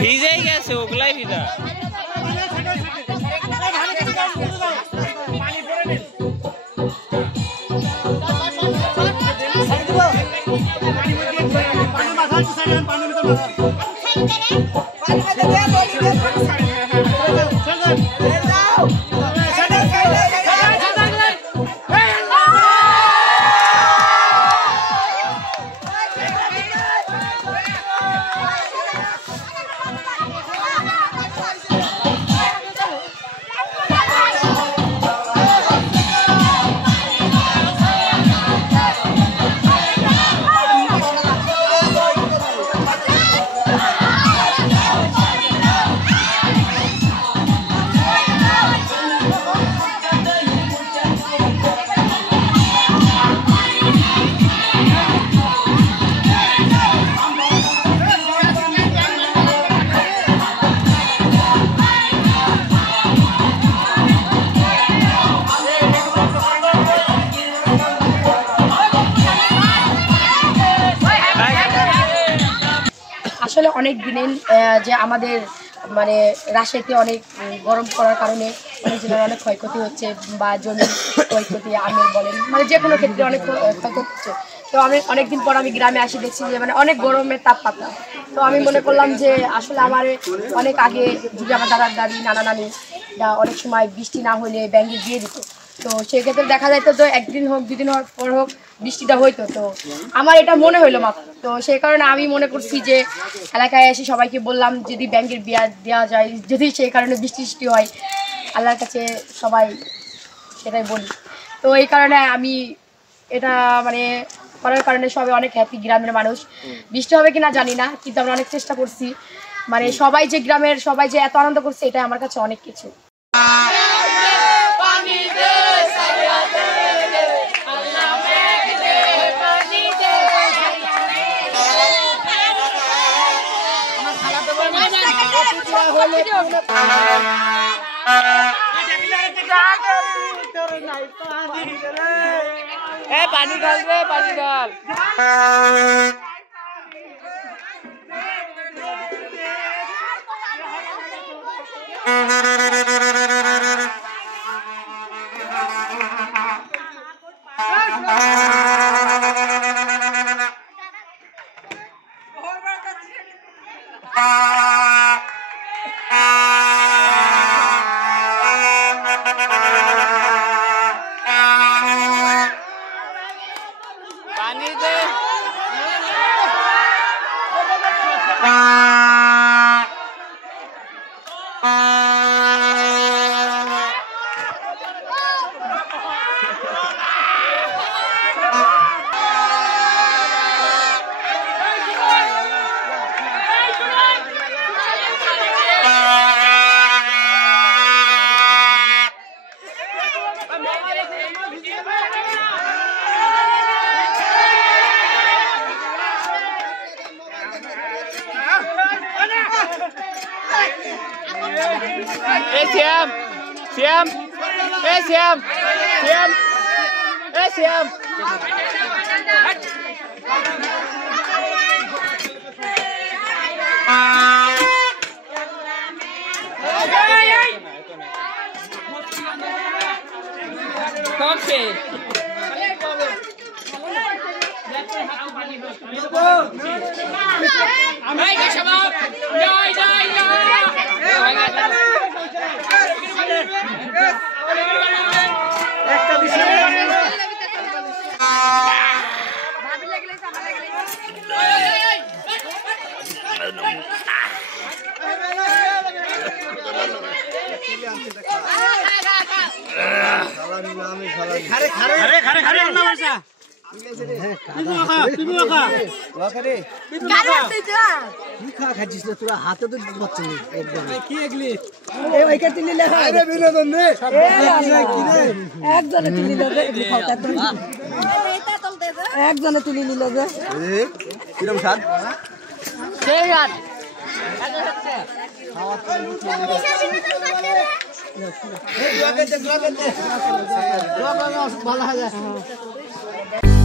ভিজে গেছে ওগুলাই ভিজা আসলে অনেক দিনের যে আমাদের মানে রাজশাহীতে অনেক গরম পড়ার কারণে অনেক জনের অনেক ক্ষয়ক্ষতি হচ্ছে বা জমি ক্ষয়ক্ষতি আমের বলেন মানে যে কোনো ক্ষেত্রে অনেক ক্ষয়ক্ষতি হচ্ছে। তো আমি অনেকদিন পর আমি গ্রামে আসি দেখছি যে মানে অনেক গরমের তাপমাত্রা। তো আমি মনে করলাম যে আসলে আমার অনেক আগে যদি আমার দাদার দাদি নানা নানি অনেক সময় বৃষ্টি না হলে ব্যাঙ্গে দিয়ে দিত। তো সেক্ষেত্রে দেখা যাইতো তো একদিন হোক দুদিন পর হোক বৃষ্টিটা হইতো। তো আমার এটা মনে হইলো মাত্র। তো সেই কারণে আমি মনে করছি যে এলাকায় এসে সবাইকে বললাম যদি ব্যাঙ্গের বিয়া দেওয়া যায়, যদি সেই কারণে বৃষ্টি হয় আল্লাহর কাছে সবাই সেটাই বলি। তো এই কারণে আমি এটা মানে করার কারণে সবাই অনেক হ্যাপি। গ্রামের মানুষ বৃষ্টি হবে কিনা জানি না, কিন্তু আমরা অনেক চেষ্টা করছি। মানে সবাই যে গ্রামের সবাই যে এত আনন্দ করছে এটা আমার কাছে অনেক কিছু। পানি ঢাল রে, পানি ঢাল। Siap. শ্যাম এ শ্যাম শ্যাম এ শ্যাম কমছে এই কে সবাব জয় জয় জয় একটা দিছে ভাবি লাগলে সাবা লাগলে একজনে তুলি নিল যে কিরম স্বাদ ভালো হয়